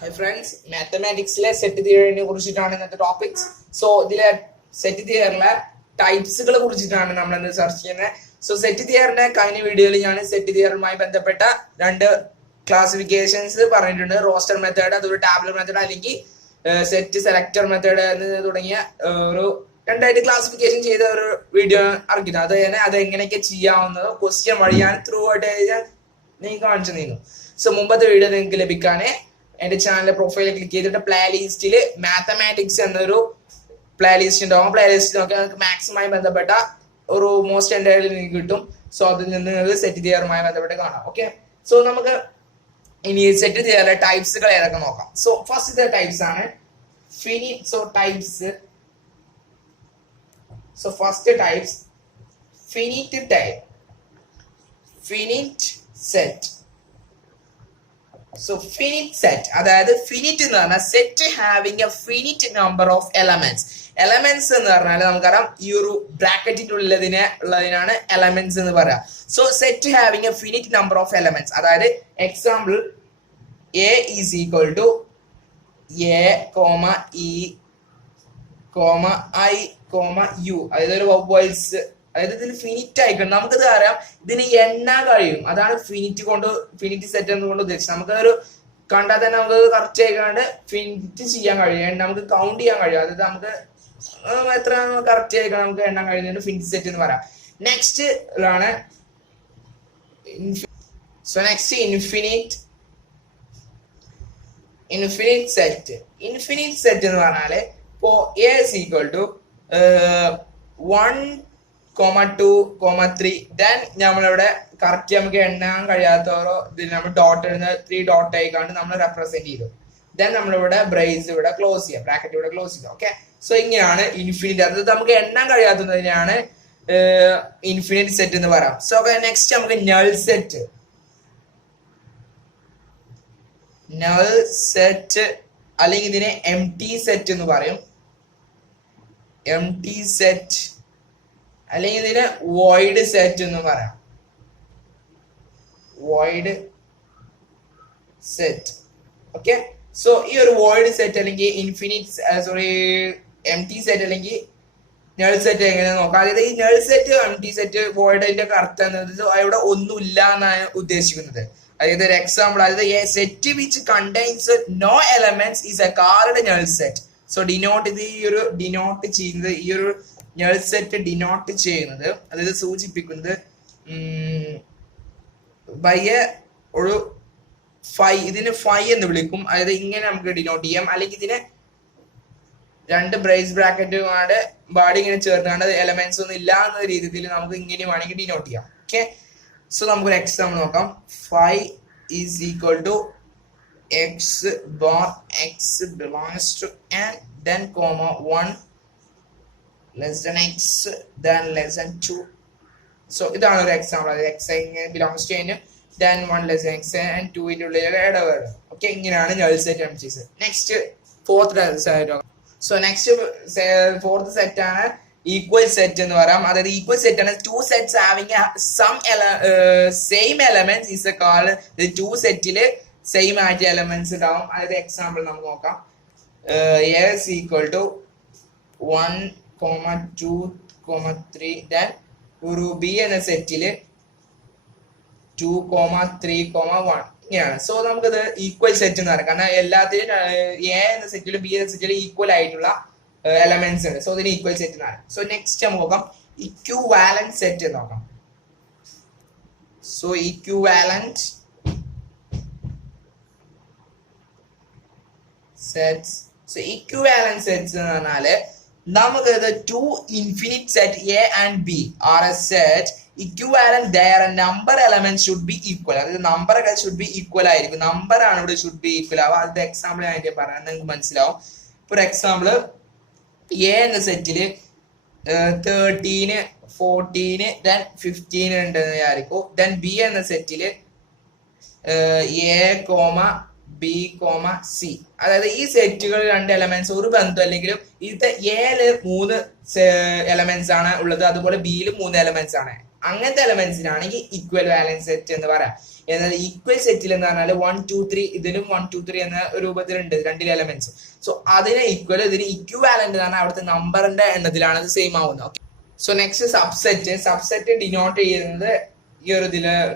Hi friends, മാത്തമാറ്റിക്സിലെ set തിയറിനെ കുറിച്ചിട്ടാണ് ഇന്നത്തെ topics. So ഇതിലെ സെറ്റ് തിയറിലെ ടൈപ്സുകളെ കുറിച്ചിട്ടാണ് നമ്മൾ ഇന്ന് സെർച്ച് ചെയ്യുന്നത്. സോ സെറ്റ് തിയറിന്റെ കഴിഞ്ഞ വീഡിയോയിൽ ഞാൻ സെറ്റ് തിയറുമായി ബന്ധപ്പെട്ട രണ്ട് ക്ലാസിഫിക്കേഷൻസ് പറഞ്ഞിട്ടുണ്ട്. റോസ്റ്റർ മെത്തേഡ്, അതൊരു ടാബുലർ മെത്തേഡ്, അല്ലെങ്കിൽ സെറ്റ് സെലക്ടർ മെത്തേഡ് എന്ന് തുടങ്ങിയ ഒരു രണ്ടായിട്ട് ക്ലാസിഫിക്കേഷൻ ചെയ്ത ഒരു വീഡിയോ ഇറക്കിയിരുന്നു. അത് തന്നെ അത് എങ്ങനെയൊക്കെ ചെയ്യാവുന്നത് ക്വസ്റ്റ്യൻ വഴിയാണ് ത്രൂ ആയിട്ട് നിങ്ങൾക്ക് കാണിച്ചു തന്നു. സോ മുമ്പത്തെ വീഡിയോ നിങ്ങൾക്ക് ലഭിക്കാനേ എന്റെ ചാനലിലെ പ്രൊഫൈൽ ക്ലിക്ക് ചെയ്തിട്ട് പ്ലേ ലിസ്റ്റിൽ മാത്തമാറ്റിക്സ് എന്നൊരു പ്ലേ ലിസ്റ്റ് ഉണ്ടാവും. പ്ലേ ലിസ്റ്റ് നോക്കിയാൽ നിങ്ങൾക്ക് മാത്സുമായി ബന്ധപ്പെട്ട ഒരു മോസ്റ്റ് എൻറ്റയറിൽ നിങ്ങൾക്ക് കിട്ടും. സോ അതിൽ നിന്ന് നിങ്ങൾക്ക് സെറ്റ് തിയറുമായി ബന്ധപ്പെട്ട് കാണാം. ഓക്കെ, സോ നമുക്ക് ഇനി സെറ്റ് തിയറിലെ ടൈപ്സുകൾ ഏതൊക്കെ നോക്കാം. സോ ഫസ്റ്റ് ടൈപ്സ് ആണ് finite. So types, so first types finite type, finite set. So finite set, അതായത് ഫിനിറ്റ് എന്ന് പറഞ്ഞാൽ set having a finite number of elements. Elements എന്ന് പറഞ്ഞാൽ നമുക്കറിയാം ഈ ഒരു ബ്രാക്കറ്റിന്റെ ഉള്ളതിനാണ് എലമെന്റ്സ് എന്ന് പറയാം. So set having a finite number of elements, അതായത് example A is equal to A comma E comma I comma U, അതായത് ഒരു വോവൽസ്, അതായത് ഇതിന് ഫിനിറ്റ് ആയിക്കണം. നമുക്കിത് അറിയാം, ഇതിന് എണ്ണാൻ കഴിയും. അതാണ് ഫിനിറ്റ് സെറ്റ് എന്നുകൊണ്ട് ഉദ്ദേശിച്ചത്. നമുക്കൊരു കണ്ടാൽ തന്നെ നമുക്ക് കറക്റ്റ് ആയിക്കാണ്ട് ഫിനിറ്റ് ചെയ്യാൻ കഴിയും, നമുക്ക് കൗണ്ട് ചെയ്യാൻ കഴിയും. അതായത് നമുക്ക് എത്ര കറക്റ്റ് ആയിക്കണം നമുക്ക് എണ്ണാൻ കഴിയുന്നതിന് ഫിനിറ്റ് സെറ്റ് എന്ന് പറയാം. നെക്സ്റ്റ് ആണ് ഇൻഫിനിറ്റ് സെറ്റ്. ഇൻഫിനിറ്റ് സെറ്റ് എന്ന് പറഞ്ഞാല് ഇപ്പോ A is equal to 1,2,3 then നമ്മളിവിടെ കറക്റ്റ് നമുക്ക് എണ്ണാൻ കഴിയാത്തവരോ ഇതിൽ നമ്മൾ ഡോട്ട് എഴുതുന്ന 3 ഡോട്ട് ആയിക്കാണ്ട് നമ്മൾ റെപ്രസെന്റ് ചെയ്തു. ദെൻ നമ്മളിവിടെ ബ്രേസ് ഇവിടെ ക്ലോസ് ചെയ്യാം, ബ്രാക്കറ്റ് ഇവിടെ ക്ലോസ് ചെയ്യാം. ഓക്കെ, സോ ഇങ്ങനെയാണ് ഇൻഫിനിറ്റ്. അതായത് നമുക്ക് എണ്ണാൻ കഴിയാത്തതിനാണ് ഇൻഫിനിറ്റ് സെറ്റ് എന്ന് പറയാം. സോ നെക്സ്റ്റ് നമുക്ക് നൾ സെറ്റ്. നൾ സെറ്റ് അല്ലെങ്കിൽ ഇതിനെ എം ടി സെറ്റ് എന്ന് പറയും. എം ടി സെറ്റ് അല്ലെങ്കിൽ ഇതിന് വോയിഡ് സെറ്റ് എന്ന് പറയാം. Void set. ഓക്കെ, സോ ഈ ഒരു വോയിഡ് സെറ്റ് അല്ലെങ്കിൽ എം ടി സെറ്റ് അല്ലെങ്കിൽ നൾ സെറ്റ് എങ്ങനെ നോക്കാം. അതായത് ഈ null set, empty set, വോയിഡിന്റെ അർത്ഥം എന്നത് അവിടെ ഒന്നുമില്ല എന്നാണ് ഉദ്ദേശിക്കുന്നത്. അതായത് ഒരു എക്സാമ്പിൾ, അതായത് a set which contains no elements is a called null set. So denote, ഇത് ഈ ഒരു ഡിനോട്ട് ചെയ്യുന്നത്, ഈ ഒരു നൾ സെറ്റ് ഡിനോട്ട് ചെയ്യുന്നത്, അതായത് സൂചിപ്പിക്കുന്നത് ബൈ എ ഒരു ഇതിന് ഫൈ എന്ന് വിളിക്കും. അതായത് ഇങ്ങനെ നമുക്ക് ഡിനോട്ട് ചെയ്യാം, അല്ലെങ്കിൽ ഇതിനെ രണ്ട് ബ്രേസ് ബ്രാക്കറ്റുമായിട്ട് ബാഡി ഇങ്ങനെ ചേർന്നാണ്ട് എലമെന്റ്സ് ഒന്നും ഇല്ല എന്ന രീതിയിൽ നമുക്ക് ഇങ്ങനെ വേണമെങ്കിൽ ഡിനോട്ട് ചെയ്യാം. ഓക്കെ, സോ നമുക്കൊരു എക്സാമ്പിൾ നോക്കാം. Phi is equal to x bar x belongs to n then comma 1 less than x then less than 2. So ഇതാണ് ഒരു എക്സാമ്പിൾ. അതായത് x belongs to n then 1 less than x and 2 ന്റെ ഉള്ളിൽ ഇടവേള. Okay, ഇങ്ങനെയാണ് null set empty set. Next fourth set ആണ് equal set എന്ന് പറയാം. അതായത് ഈക്വൽ സെറ്റ് ആണ് two sets having some same elements is called. Two സെറ്റില് സെയിം ആയിട്ട് എലമെന്റ്സ് ഉണ്ടാവും. അതായത് എക്സാമ്പിൾ നമുക്ക് നോക്കാം. A is equal to 1, 2, 3 then ഒരു ബി എന്ന സെറ്റില് 2, 3, 1 ഇങ്ങനെയാണ്. സോ നമുക്കത് ഈക്വൽ സെറ്റ് എന്ന് പറയാം. കാരണം എല്ലാത്തിനും എ എന്ന സെറ്റിലും ബി എന്ന സെറ്റിലും ഈക്വൽ ആയിട്ടുള്ള എലമെന്റ്സ് ഉണ്ട്. സോ ഇതിന് ഈക്വൽ സെറ്റ് എന്ന് പറയാം. സോ നെക്സ്റ്റ് നമുക്ക് നോക്കാം ഇക്വിവാലന്റ് സെറ്റ് നോക്കാം. So equivalent sets. So equivalent sets എന്ന് പറഞ്ഞാല് നമുക്ക് two infinite set A and B are a set equivalent their number element should be equal. അതായത് നമ്പർ ഒക്കെ ഷുഡ് ബി ഈക്വൽ ആയിരിക്കും. നമ്പർ ആണ് ഇവിടെ ഷുഡ് ബി ഈക്വൽ ആവുക. അതിന്റെ എക്സാമ്പിൾ ഞാൻ പറയാൻ നിങ്ങൾക്ക് മനസ്സിലാവും. ഫോർ എക്സാമ്പിൾ എ എന്ന സെറ്റില് 13, 14 then 15 ഉണ്ടെന്ന് വിചാരിക്കും. ദെൻ ബി എന്ന സെറ്റില് A comma B comma C. അതായത് ഈ സെറ്റുകൾ രണ്ട് എലമെന്റ്സ് ഒരു ബന്ധം അല്ലെങ്കിലും ഇത് എയില് 3 എലമെന്റ്സ് ആണ് ഉള്ളത്, അതുപോലെ ബിയിലും 3 എലമെന്റ്സ് ആണ്. അങ്ങനത്തെ എലമെന്റ്സിനാണെങ്കിൽ ഈക്വൽ വാലൻസ് സെറ്റ് എന്ന് പറയാം. എന്നാൽ ഈക്വൽ സെറ്റിൽ എന്ന് പറഞ്ഞാൽ 1 2 3 ഇതിനും 1 2 3 എന്ന രൂപത്തിലുണ്ട് രണ്ടിലെ എലമെന്റ്സ്. സോ അതിന് ഈക്വൽ, ഇതിന് ഇക്വാലന്റ് എന്ന് പറഞ്ഞാൽ അവിടുത്തെ നമ്പറിന്റെ എണ്ണത്തിലാണ് ഇത് സെയിം ആവുന്നത്. Okay, so next subset denote ചെയ്യുന്നത് ഈ ഒരു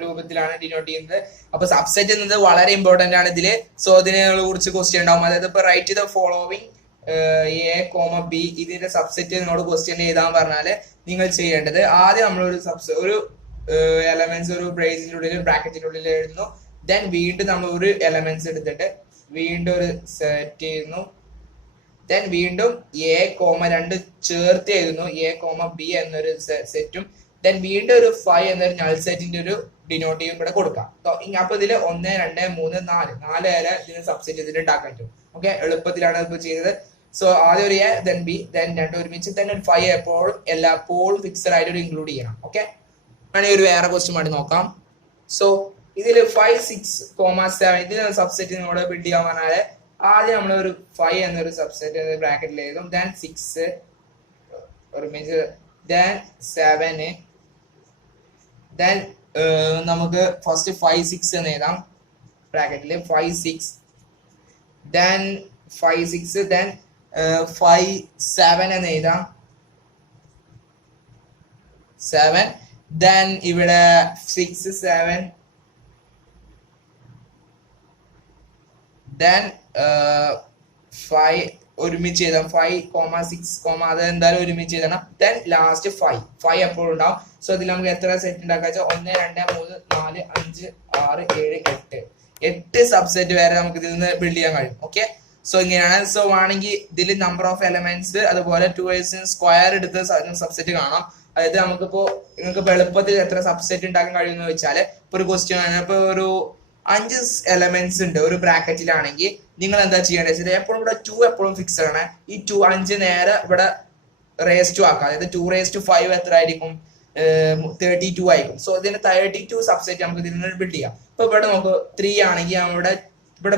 രൂപത്തിലാണ് ഡിനോട്ട് ചെയ്യുന്നത്. അപ്പൊ സബ്സെറ്റ് എന്നത് വളരെ ഇമ്പോർട്ടന്റ് ആണ് ഇതില്. സോ ഇതിനെ കുറിച്ച് ക്വസ്റ്റ്യൻ ഉണ്ടാവും. അതായത് ഇപ്പൊ write the following A comma B, ഇതിന്റെ സബ്സെറ്റ് നിന്നോട് ക്വസ്റ്റ്യൻ എഴുതാൻ പറഞ്ഞാല് നിങ്ങൾ ചെയ്യേണ്ടത് ആദ്യം നമ്മളൊരു ഒരു എലമെന്റ്സ് ഒരു ബ്രേസിന്റെ ഉള്ളിൽ ബ്രാക്കറ്റിന്റെ ഉള്ളിൽ എഴുതുന്നു. ദെൻ വീണ്ടും നമ്മൾ ഒരു എലമെന്റ്സ് എടുത്തിട്ട് വീണ്ടും ഒരു സെറ്റ് ചെയ്യുന്നു. ദെൻ വീണ്ടും എ കോമ 2 ചേർത്ത് എഴുതുന്നു, എ കോമ ബി എന്നൊരു സെറ്റും. ദെൻ വീണ്ടും ഒരു 5 എന്നൊരു നൾ സെറ്റിന്റെ ഒരു ഡിനോട്ട് ചെയ്യും കൂടെ കൊടുക്കാം. അപ്പൊ ഇതില് 1 2 3 4 വരെ ഇതിന് സബ്സെറ്റ് ചെയ്തിട്ട് ഉണ്ടാക്കാൻ പറ്റും. ഓക്കെ, എളുപ്പത്തിലാണ് ഇപ്പൊ ചെയ്തത്. സോ ആദ്യം ഒരു എ, ദെൻ ബി, ദെൻ 2 ഒരുമിച്ച്, ദെൻ 5 എപ്പോഴും എല്ലാപ്പോഴും ഫിക്സഡ് ആയിട്ട് ഇൻക്ലൂഡ് ചെയ്യണം. ഓക്കെ, വേണമെങ്കിൽ ഒരു വേറെ ക്വസ്റ്റ്യൻ വേണ്ടി നോക്കാം. സോ ഇതിൽ 5 6 7 ഇതിന് സബ്സെറ്റ് നിങ്ങളോട് ബിൽഡ് ചെയ്യാൻ പറഞ്ഞാല് ആദ്യം നമ്മൾ ഒരു 5 എന്നൊരു സബ്സെറ്റ് ബ്രാക്കറ്റിൽ എഴുതും. ദെൻ 6 ഒരുമിച്ച്, ദെൻ 7, ദെൻ നമുക്ക് ഫസ്റ്റ് 5 6 എന്ന് എഴുതാം ബ്രാക്കറ്റിൽ 5 6, ദെൻ 5 6, ദെൻ 5 7 എന്ന് എഴുതാം 7, ദെൻ ഇവിടെ 6 7, ദെൻ 5 ഒരുമിച്ച് എഴുതാം 5 6 അത് എന്തായാലും ഒരുമിച്ച് എഴുതണം. ദെൻ ലാസ്റ്റ് 5 എപ്പോഴും ഉണ്ടാവും. സോ ഇതിൽ നമുക്ക് എത്ര സെറ്റ് ഉണ്ടാക്കുക വെച്ചാൽ 1 2 3 4 5 6 7 8 സബ്സെറ്റ് വരെ നമുക്ക് ഇതിൽ നിന്ന് ബിൽഡ് ചെയ്യാൻ കഴിയും. ഓക്കെ, സോ ഇങ്ങനെയാണ്. സോ ആണെങ്കിൽ ഇതിൽ നമ്പർ ഓഫ് എലമെന്റ്സ് അതുപോലെ 2s സ്ക്വയർ എടുത്ത് സബ്സെറ്റ് കാണാം. അതായത് നമുക്കിപ്പോ നിങ്ങൾക്ക് എളുപ്പത്തിൽ എത്ര സബ്സെറ്റ് ഉണ്ടാക്കാൻ കഴിയുമെന്ന് വെച്ചാൽ ഇപ്പൊ ഒരു ക്വസ്റ്റ്യൻ ആണ്. ഇപ്പൊ ഒരു 5 എലമെന്റ്സ് ഉണ്ട് ഒരു ബ്രാക്കറ്റിലാണെങ്കിൽ നിങ്ങൾ എന്താ ചെയ്യേണ്ടത് വെച്ചാൽ എപ്പോഴും ഇവിടെ 2 എപ്പോഴും ഫിക്സ് ആണ്. ഈ 5 നേരെ ഇവിടെ റേസ് ടു ആക്കാം. അതായത് 2 raised to 5 എത്ര ആയിരിക്കും? 32 ആയിരിക്കും. സോ ഇതിന് 32 സബ്സെറ്റ് നമുക്ക് ഇതിൽ നിന്ന് ബിൽഡ് ചെയ്യാം. ഇപ്പൊ ഇവിടെ നമുക്ക് 3 ആണെങ്കിൽ ഇവിടെ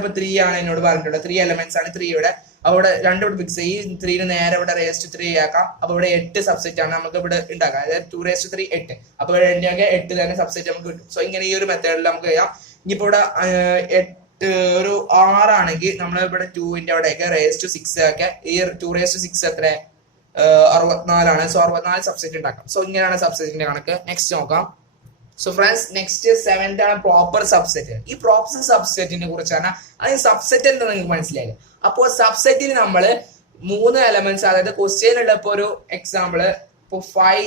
ഇപ്പൊ 3 ആണ് എന്നോട് പറഞ്ഞിട്ടുള്ളത്. 3 എലമെന്റ്സ് ആണ് 3 ഇവിടെ. അവിടെ 2 ഇവിടെ ഫിക്സ് ചെയ്യും. 3 നേരെ ഇവിടെ raised to 3 ആക്കാം. അപ്പൊ ഇവിടെ 8 സബ്സെറ്റ് ആണ് നമുക്ക് ഇവിടെ ഉണ്ടാക്കാം. അതായത് 2 raised to 3 8. അപ്പൊ ഇവിടെ 8 തന്നെ സബ്സെറ്റ് നമുക്ക് കിട്ടും. സോ ഇങ്ങനെ ഈ ഒരു മെത്തേഡിൽ നമുക്ക് ചെയ്യാം. ഇനിയിപ്പോ ഇവിടെ 8 ഒരു 6 ആണെങ്കിൽ നമ്മൾ ഇവിടെ 2ന്റെ അവിടെയൊക്കെ raised to 6 ഒക്കെ. ഈ 2 raised to 6 എത്ര? 64 ആണ്. സോ 64 സബ്സെറ്റ് ഉണ്ടാക്കാം. സോ ഇങ്ങനെയാണ് സബ്സെറ്റിന്റെ കണക്ക്. നെക്സ്റ്റ് നോക്കാം. സോ ഫ്രണ്ട്സ്, നെക്സ്റ്റ് 7th ആണ് പ്രോപ്പർ സബ്സെറ്റ്. ഈ പ്രോപ്പർ സബ്സെറ്റിനെ കുറിച്ചാണ്. അതിന് സബ്സെറ്റ് എന്താ നിങ്ങൾക്ക് മനസ്സിലായില്ലേ? അപ്പോൾ സബ്സെറ്റിൽ നമ്മൾ 3 എലമെന്റ്സ്, അതായത് ക്വസ്റ്റ്യനിലുള്ള ഇപ്പൊ ഒരു എക്സാമ്പിള് ഇപ്പൊ 5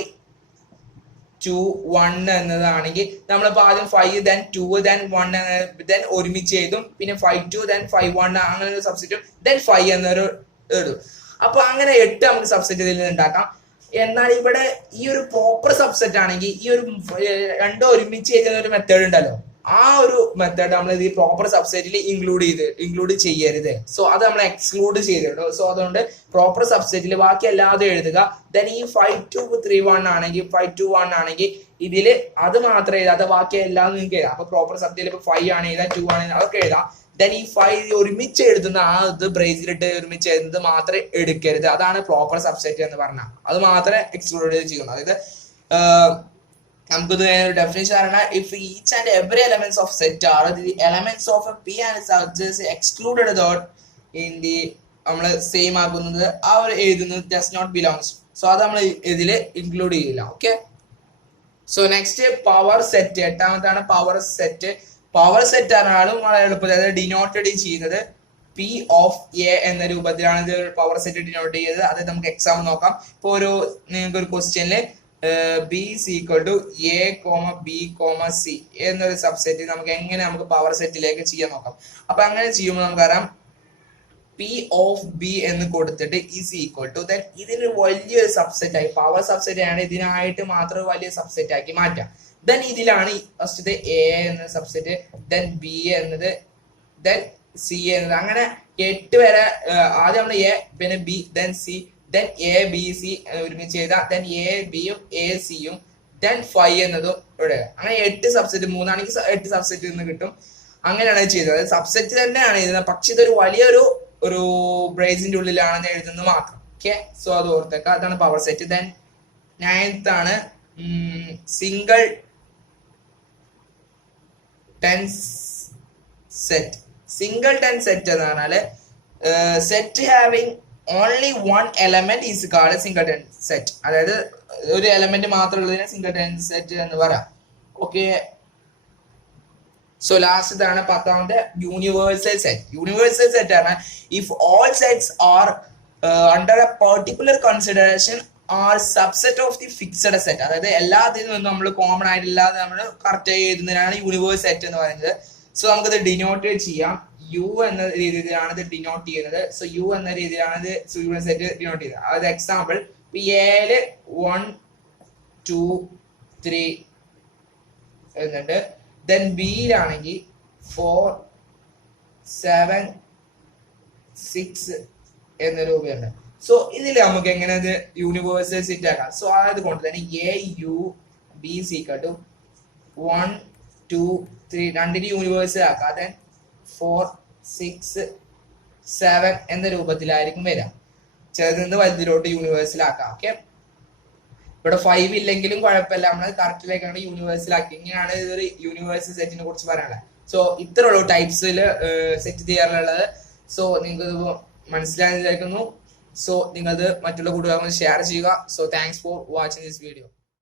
2 1 എന്നതാണെങ്കിൽ നമ്മളിപ്പോ ആദ്യം 5 then 2 then 1 then ഒരുമിച്ച് എഴുതും. പിന്നെ 5 2 then 5 1 അങ്ങനെ ഒരു സബ്സെറ്റും then 5 എന്നൊരു എഴുതും. അപ്പൊ അങ്ങനെ 8 നമുക്ക് സബ്സെറ്റ് ഇതിൽ നിന്ന് ഉണ്ടാക്കാം. എന്നാൽ ഇവിടെ ഈ ഒരു പ്രോപ്പർ സബ്സെറ്റ് ആണെങ്കിൽ ഈ ഒരു 2 ഒരുമിച്ച് എഴുതുന്ന ഒരു മെത്തേഡ് ഉണ്ടല്ലോ, ആ ഒരു മെത്തേഡ് നമ്മൾ ഈ പ്രോപ്പർ സബ്സെറ്റിൽ ഇൻക്ലൂഡ് ചെയ്യരുത്. സോ അത് നമ്മൾ എക്സ്ക്ലൂഡ് ചെയ്തിട്ടുണ്ട്. സോ അതുകൊണ്ട് പ്രോപ്പർ സബ്സെറ്റിൽ ബാക്കി അല്ലാതെ എഴുതുക. ദെൻ ഈ 5 2 3 1 ആണെങ്കിൽ 5 2 1 ആണെങ്കിൽ ഇതില് അത് മാത്രം എഴുതാതെ ബാക്കി എല്ലാം നിങ്ങൾക്ക് എഴുതാം. അപ്പൊ പ്രോപ്പർ സബ്ജക്റ്റിൽ ഇപ്പൊ 5 ആണ് എഴുതാം, 2 ആണ് അതൊക്കെ എഴുതാം. ദെൻ ഈ 5 ഒരുമിച്ച് എഴുതുന്ന ആ ഇത് ബ്രേസിലിട്ട് ഒരുമിച്ച് എഴുതുന്നത് മാത്രമേ എടുക്കരുത്. അതാണ് പ്രോപ്പർ സബ്സെറ്റ് എന്ന് പറഞ്ഞാൽ. അത് മാത്രമേ എക്സ്ക്ലൂഡ് ചെയ്യണം. അതായത് നമുക്ക് ഡെഫിനിഷൻ പറഞ്ഞാൽ if each and every elements of set are the elements of P and subjects excluded thought in the നമ്മൾ സെയിം ആക്കുന്നത് ആ ഒരു എഴുതുന്നത് ഡസ് നോട്ട് ബിലോങ്സ്. സോ അത് നമ്മൾ ഇതിൽ ഇൻക്ലൂഡ് ചെയ്യില്ല. Okay, so next power set. 8ാമത്താണ് പവർ സെറ്റ്. പവർ സെറ്റ് ആണെങ്കിലും വളരെ എളുപ്പത്തിൽ, അതായത് ഡിനോട്ടഡ് ചെയ്യുന്നത് പി ഓഫ് എ എന്ന രൂപത്തിലാണ് ഇത് പവർ സെറ്റ് ഡിനോട്ട് ചെയ്തത്. അത് നമുക്ക് എക്സാമ്പിൾ നോക്കാം. ഇപ്പൊ നിങ്ങൾക്ക് ഒരു ക്വസ്റ്റ്യനില് B is equal to A comma B comma C എന്നൊരു സബ്സെറ്റ് നമുക്ക് പവർ സെറ്റിലേക്ക് ചെയ്യാൻ നോക്കാം. അപ്പൊ അങ്ങനെ ചെയ്യുമ്പോൾ നമുക്കറിയാം പി ഓഫ് ബി എന്ന് കൊടുത്തിട്ട് ഈസ് ഈക്വൽ ടു ദെൻ ഇതിന് വലിയൊരു സബ്സെറ്റ് ആയി, പവർ സബ്സെറ്റ് ആണ്, ഇതിനായിട്ട് മാത്രം വലിയ സബ്സെറ്റ് ആക്കി മാറ്റാം. ദെൻ ഇതിലാണ് ഫസ്റ്റ് എ എന്ന സബ്സെറ്റ്, ദെൻ ബി എന്നത്, ദെൻ സി എന്നത്, അങ്ങനെ 8 വരെ. ആദ്യം നമ്മൾ എ, പിന്നെ B, then C, then A B C ഒരുമിച്ച് ചെയ്താൽ ദെൻ എ ബിയും എ സിയും ദെൻ 5 എന്നതും ഇവിടെ. അങ്ങനെ 8 സബ്സെറ്റ്, 3 ആണെങ്കിൽ 8 സബ്സെറ്റ് നിന്ന് കിട്ടും. അങ്ങനെയാണ് ചെയ്തത്. സബ്സെറ്റ് തന്നെയാണ് എഴുതുന്നത്, പക്ഷെ ഇതൊരു വലിയൊരു ബ്രേസിന്റെ ഉള്ളിലാണെന്ന് എഴുതുന്നത് മാത്രം. ഓക്കെ, സോ അത് ഓർത്തേക്കാം. അതാണ് പവർ സെറ്റ്. ദെൻ 9th ആണ് singleton set. Singleton set എന്ന് പറഞ്ഞാല് set having only one element is called singleton set. അതായത് ഒരു എലമെന്റ് മാത്രമുള്ളതിനെ സിംഗിൾ ടെൻസ് സെറ്റ് എന്ന് പറയാം. ഓക്കെ, സോ ലാസ്റ്റ് ഇതാണ് പത്താമത്തെ യൂണിവേഴ്സൽ സെറ്റ്. യൂണിവേഴ്സൽ സെറ്റ് ആണ് if all sets are under a particular consideration are subset of the fixed set. അതായത് എല്ലാത്തിൽ നിന്നും നമ്മൾ കോമൺ ആയിട്ടില്ലാതെ നമ്മൾ കറക്റ്റ് ചെയ്യുന്നതിനാണ് യൂണിവേഴ്സ് സെറ്റ് എന്ന് പറയുന്നത്. സോ നമുക്കത് ഡിനോട്ട് ചെയ്യാം. യു എന്ന രീതിയിലാണ് ഇത് ഡിനോട്ട് ചെയ്യുന്നത്. സോ യു എന്ന രീതിയിലാണ് ഇത് യൂണിവേഴ്സ് സെറ്റ് ഡിനോട്ട് ചെയ്യുന്നത്. അതായത് എക്സാമ്പിൾ എയില് 1 2 3 എന്നുണ്ട്. ദെൻ ബിയിലാണെങ്കിൽ 4 7 6 എന്ന രൂപയുണ്ട്. സോ ഇതിൽ നമുക്ക് എങ്ങനെ ഇത് യൂണിവേഴ്സൽ സെറ്റ് ആക്കാം? സോ അതായത് കൊണ്ട് തന്നെ A U B is equal to 1 2 3 രണ്ടിന് യൂണിവേഴ്സൽ ആക്കാം. ദെൻ 4 6 7 എന്ന രൂപത്തിലായിരിക്കും വരാം. ചെറുതിൽ നിന്ന് വലുതിലോട്ട് യൂണിവേഴ്സൽ ആക്കാം. ഓക്കെ, ഇവിടെ 5 ഇല്ലെങ്കിലും കുഴപ്പമില്ല, നമ്മൾ കറക്റ്റിലേക്കാണ് യൂണിവേഴ്സൽ ആക്കി. ഇങ്ങനെയാണ് ഇതൊരു യൂണിവേഴ്സൽ സെറ്റിനെ കുറിച്ച് പറയാനുള്ളത്. സോ ഇത്രയുള്ളൂ ടൈപ്സിൽ സെറ്റ് ചെയ്യാറുള്ളത്. സോ നിങ്ങൾക്ക് മനസ്സിലായെന്ന് വിചാരിക്കുന്നു. സോ നിങ്ങളത് മറ്റുള്ള കൂട്ടുകാർക്ക് ഷെയർ ചെയ്യുക. So thanks for watching this video.